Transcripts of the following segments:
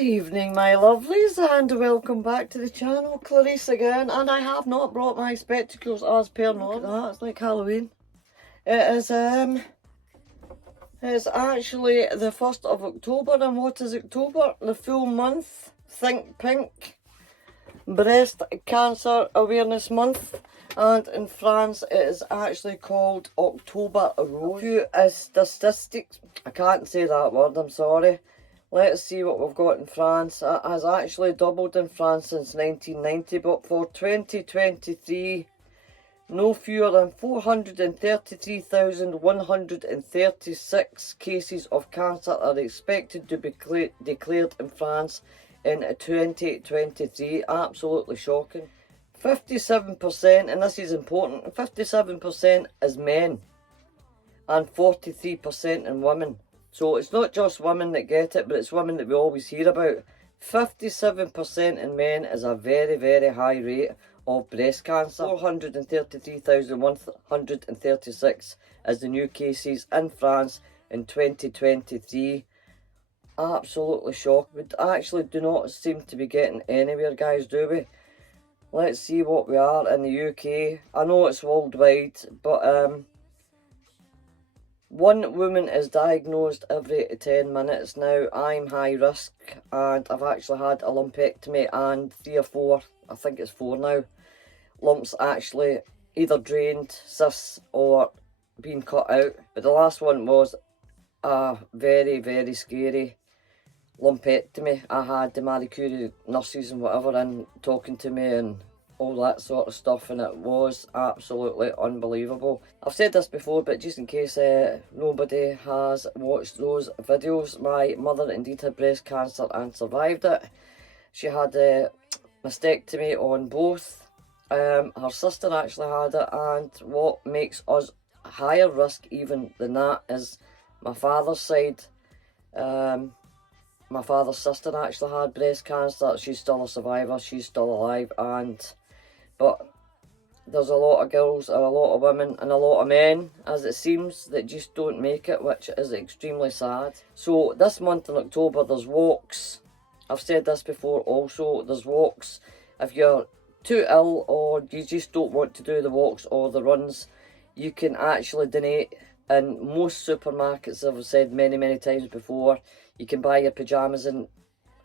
evening, my lovelies, and welcome back to the channel. Clarice again, and I have not brought my spectacles as per normal. It's like Halloween. It's actually the 1st of October, and what is October? The full month. Think pink. Breast Cancer Awareness Month, and in France it is actually called Octobre Rose. A few statistics. I can't say that word, I'm sorry. Let's see what we've got in France. It has actually doubled in France since 1990, but for 2023, no fewer than 433,136 cases of cancer are expected to be declared in France in 2023. Absolutely shocking. 57%, and this is important, 57% is men and 43% in women. So it's not just women that get it, but it's women that we always hear about. 57% in men is a very, very high rate of breast cancer. 433,136 is the new cases in France in 2023. Absolutely shocked. We actually do not seem to be getting anywhere, guys, do we? Let's see what we are in the UK. I know it's worldwide, but one woman is diagnosed every 10 minutes now. I'm high risk, and I've actually had a lumpectomy and 3 or 4, I think it's 4 now, lumps actually either drained, cysts, or being cut out. But the last one was a very, very scary lumpectomy. I had the Marie Curie nurses and whatever in talking to me and all that sort of stuff, and it was absolutely unbelievable. I've said this before, but just in case nobody has watched those videos, my mother indeed had breast cancer and survived it. She had a mastectomy on both. Her sister actually had it, and what makes us higher risk even than that is my father's side. My father's sister actually had breast cancer. She's still a survivor, she's still alive, but there's a lot of girls and a lot of women and a lot of men, as it seems, that just don't make it, which is extremely sad. So this month in October there's walks. I've said this before also, there's walks. If you're too ill or you just don't want to do the walks or the runs, you can actually donate in most supermarkets. I've said many, many times before, you can buy your pyjamas in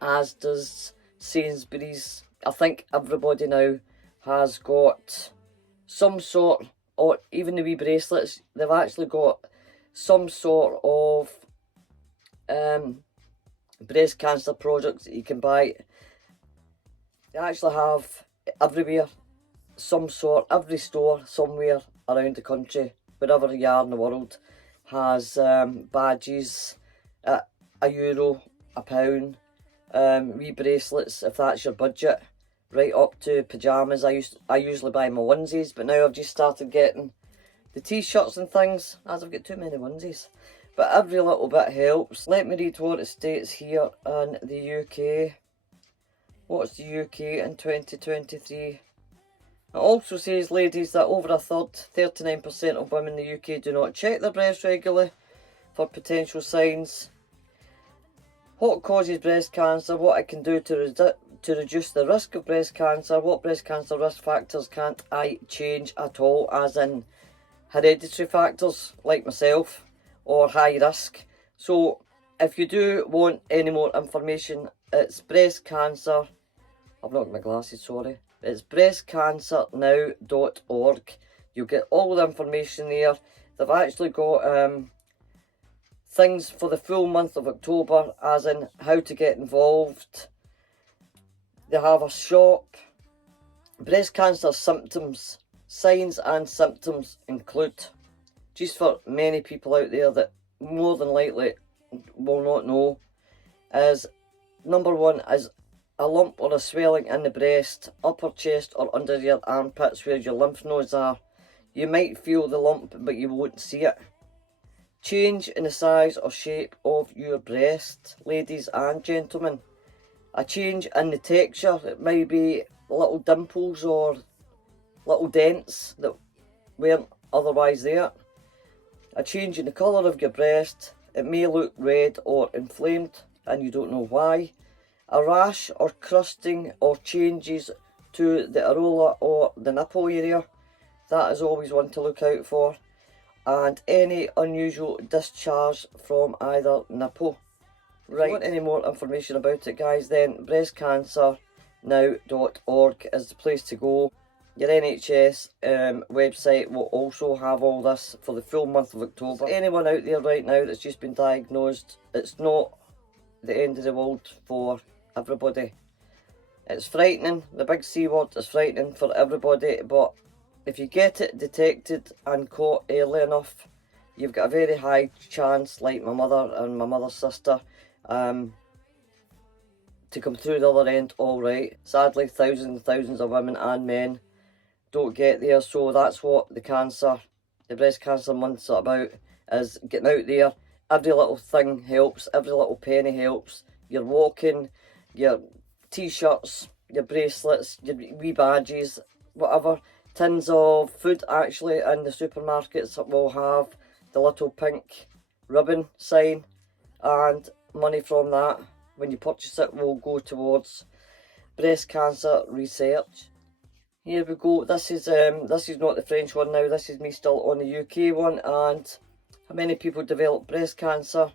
Asda's, Sainsbury's. I think everybody now has got some sort, or even the wee bracelets, they've actually got some sort of breast cancer products that you can buy. They actually have everywhere, some sort, every store somewhere around the country, wherever you are in the world, has badges at €1, £1, wee bracelets if that's your budget, right up to pyjamas. I usually buy my onesies, but now I've just started getting the t-shirts and things, as I've got too many onesies. But every little bit helps. Let me read what it states here in the UK. What's the UK in 2023? It also says, ladies, that over a third, 39% of women in the UK do not check their breasts regularly for potential signs. What causes breast cancer? What I can do to reduce the risk of breast cancer? What breast cancer risk factors can't I change at all, as in hereditary factors like myself or high risk? So if you do want any more information, it's breast cancer. I've not got my glasses, sorry. It's breastcancernow.org. You'll get all the information there. They've actually got things for the full month of October, as in how to get involved. They have a shop. Breast cancer symptoms. Signs and symptoms include, just for many people out there that more than likely will not know, is number 1 is a lump or a swelling in the breast, upper chest or under your armpits where your lymph nodes are. You might feel the lump but you won't see it. Change in the size or shape of your breast, ladies and gentlemen. A change in the texture. It may be little dimples or little dents that weren't otherwise there. A change in the colour of your breast. It may look red or inflamed and you don't know why. A rash or crusting or changes to the areola or the nipple area, that is always one to look out for. And any unusual discharge from either nipple. Right. If you want any more information about it, guys, then breastcancernow.org is the place to go. Your NHS website will also have all this for the full month of October. Anyone out there right now that's just been diagnosed, it's not the end of the world for everybody. It's frightening. The big C word is frightening for everybody, but if you get it detected and caught early enough, you've got a very high chance, like my mother and my mother's sister, to come through the other end all right. Sadly, thousands and thousands of women and men don't get there, so that's what the breast cancer month's about, is getting out there. Every little thing helps, every little penny helps. Your walking, your t-shirts, your bracelets, your wee badges, whatever. Tins of food actually in the supermarkets will have the little pink ribbon sign, and money from that, when you purchase it, will go towards breast cancer research. Here we go. This is not the French one now. This is me still on the UK one. And how many people develop breast cancer?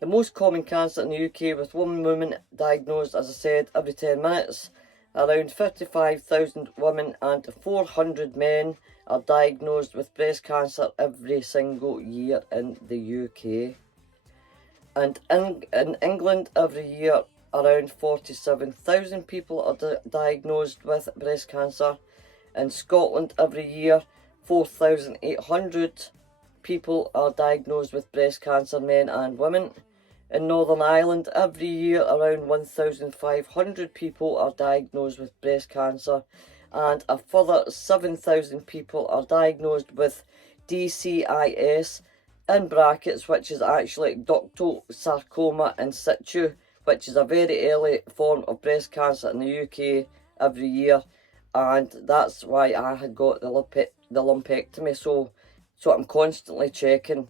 The most common cancer in the UK, with one woman diagnosed, as I said, every 10 minutes. Around 55,000 women and 400 men are diagnosed with breast cancer every single year in the UK. And in England, every year, around 47,000 people are diagnosed with breast cancer. In Scotland, every year, 4,800 people are diagnosed with breast cancer, men and women. In Northern Ireland, every year, around 1,500 people are diagnosed with breast cancer. And a further 7,000 people are diagnosed with DCIS, in brackets, which is actually ductal sarcoma in situ, which is a very early form of breast cancer in the UK every year, and that's why I had got the lumpectomy. So I'm constantly checking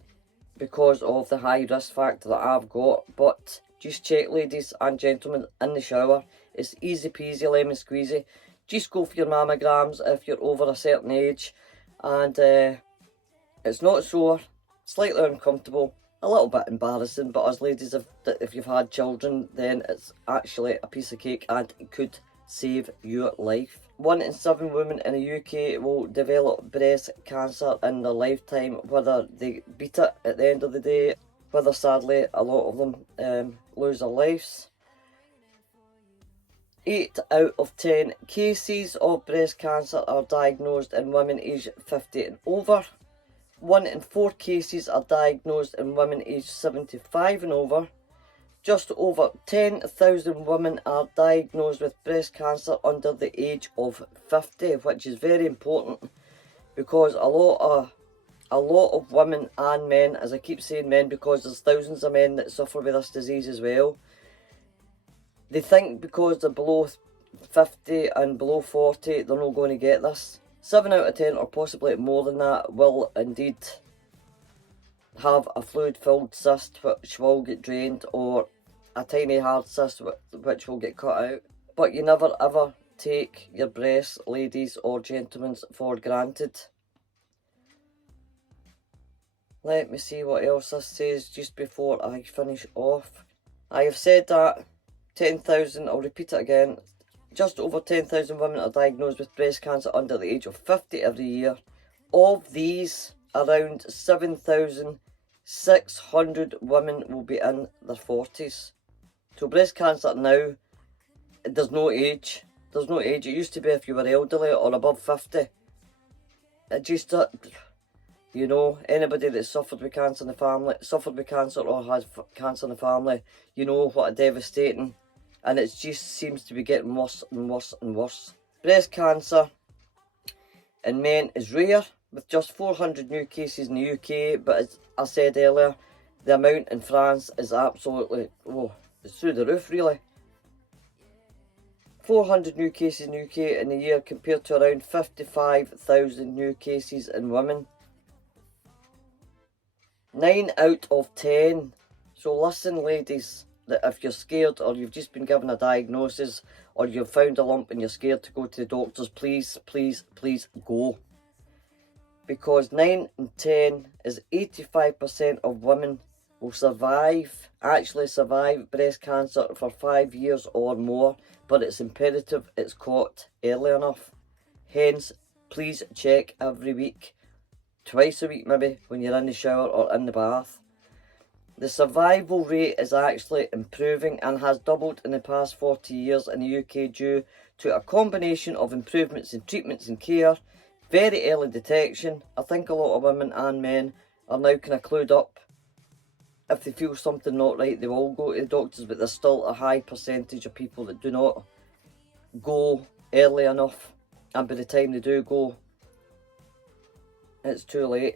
because of the high risk factor that I've got. But just check, ladies and gentlemen, in the shower. It's easy peasy lemon squeezy. Just go for your mammograms if you're over a certain age, and it's not sore, slightly uncomfortable, a little bit embarrassing, but as ladies, if you've had children, then it's actually a piece of cake and it could save your life. 1 in 7 women in the UK will develop breast cancer in their lifetime, whether they beat it at the end of the day, whether sadly a lot of them lose their lives. 8 out of 10 cases of breast cancer are diagnosed in women aged 50 and over. 1 in 4 cases are diagnosed in women aged 75 and over. Just over 10,000 women are diagnosed with breast cancer under the age of 50, which is very important, because a lot of women and men, as I keep saying men because there's thousands of men that suffer with this disease as well, they think because they're below 50 and below 40 they're not going to get this. 7 out of 10, or possibly more than that, will indeed have a fluid-filled cyst which will get drained, or a tiny hard cyst which will get cut out. But you never ever take your breasts, ladies or gentlemen, for granted. Let me see what else this says just before I finish off. I have said that 10,000, I'll repeat it again. Just over 10,000 women are diagnosed with breast cancer under the age of 50 every year. Of these, around 7,600 women will be in their 40s. So breast cancer now, there's no age. There's no age. It used to be if you were elderly or above 50. It just, you know, anybody that's suffered with cancer or has cancer in the family, you know what a devastating, and it just seems to be getting worse and worse and worse. Breast cancer in men is rare, with just 400 new cases in the UK, but as I said earlier, the amount in France is absolutely, it's through the roof really. 400 new cases in the UK in a year compared to around 55,000 new cases in women. 9 out of 10. So listen, ladies, that if you're scared or you've just been given a diagnosis or you've found a lump and you're scared to go to the doctors, please, please, please go. Because 9 in 10 is 85% of women will actually survive breast cancer for 5 years or more, but it's imperative it's caught early enough. Hence, please check every week, twice a week maybe, when you're in the shower or in the bath. The survival rate is actually improving and has doubled in the past 40 years in the UK due to a combination of improvements in treatments and care, very early detection. I think a lot of women and men are now kind of clued up. If they feel something not right, they will go to the doctors, but there's still a high percentage of people that do not go early enough, and by the time they do go, it's too late.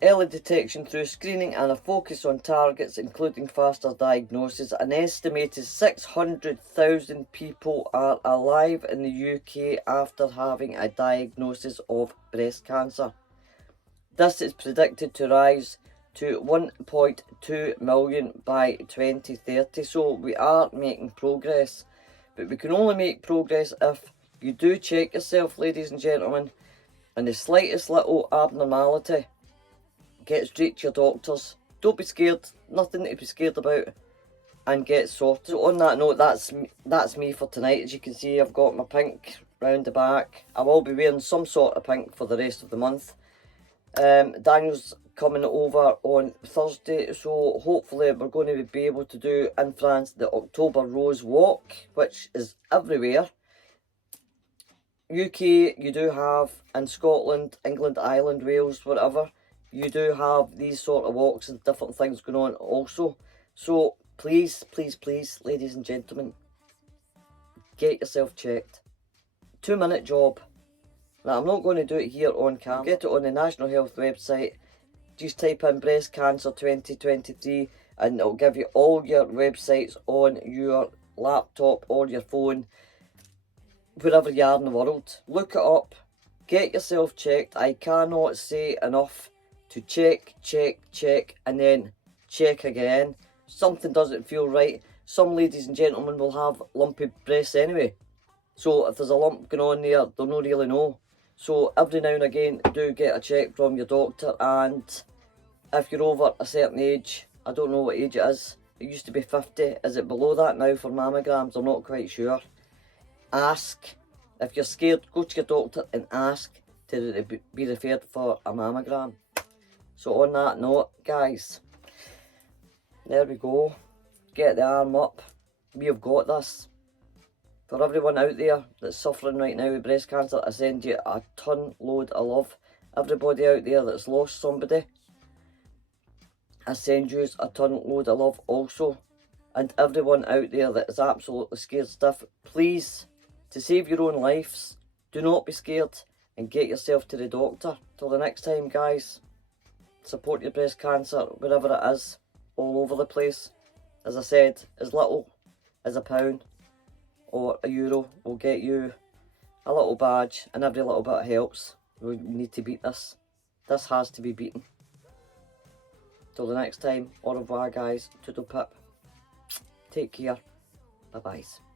Early detection through screening and a focus on targets, including faster diagnosis. An estimated 600,000 people are alive in the UK after having a diagnosis of breast cancer. This is predicted to rise to 1.2 million by 2030. So we are making progress, but we can only make progress if you do check yourself, ladies and gentlemen, and the slightest little abnormality, get straight to your doctors. Don't be scared, nothing to be scared about, and get sorted. So on that note, that's me for tonight. As you can see, I've got my pink round the back. I will be wearing some sort of pink for the rest of the month. Daniel's coming over on Thursday, so hopefully we're going to be able to do in France the Octobre Rose Walk, which is everywhere. UK, you do have, in Scotland, England, Ireland, Wales, whatever, you do have these sort of walks and different things going on also. So please, please, please, ladies and gentlemen, get yourself checked. 2-minute job. Now, I'm not going to do it here on camera. Get it on the National Health website. Just type in breast cancer 2023 and it'll give you all your websites on your laptop or your phone, wherever you are in the world. Look it up. Get yourself checked. I cannot say enough to check, and then check again. Something doesn't feel right. Some ladies and gentlemen will have lumpy breasts anyway. So if there's a lump going on there, they'll not really know. So every now and again, do get a check from your doctor. And if you're over a certain age, I don't know what age it is. It used to be 50. Is it below that now for mammograms? I'm not quite sure. Ask. If you're scared, go to your doctor and ask to be referred for a mammogram. So on that note, guys, there we go. Get the arm up. We have got this. For everyone out there that's suffering right now with breast cancer, I send you a ton load of love. Everybody out there that's lost somebody, I send you a ton load of love also. And everyone out there that is absolutely scared stiff, please, to save your own lives, do not be scared and get yourself to the doctor. Till the next time, guys, support your breast cancer wherever it is, all over the place. As I said, as little as £1 or €1 will get you a little badge, and every little bit helps. We need to beat this. This has to be beaten. Till the next time, au revoir, guys. Toodle pip. Take care. Bye-bye.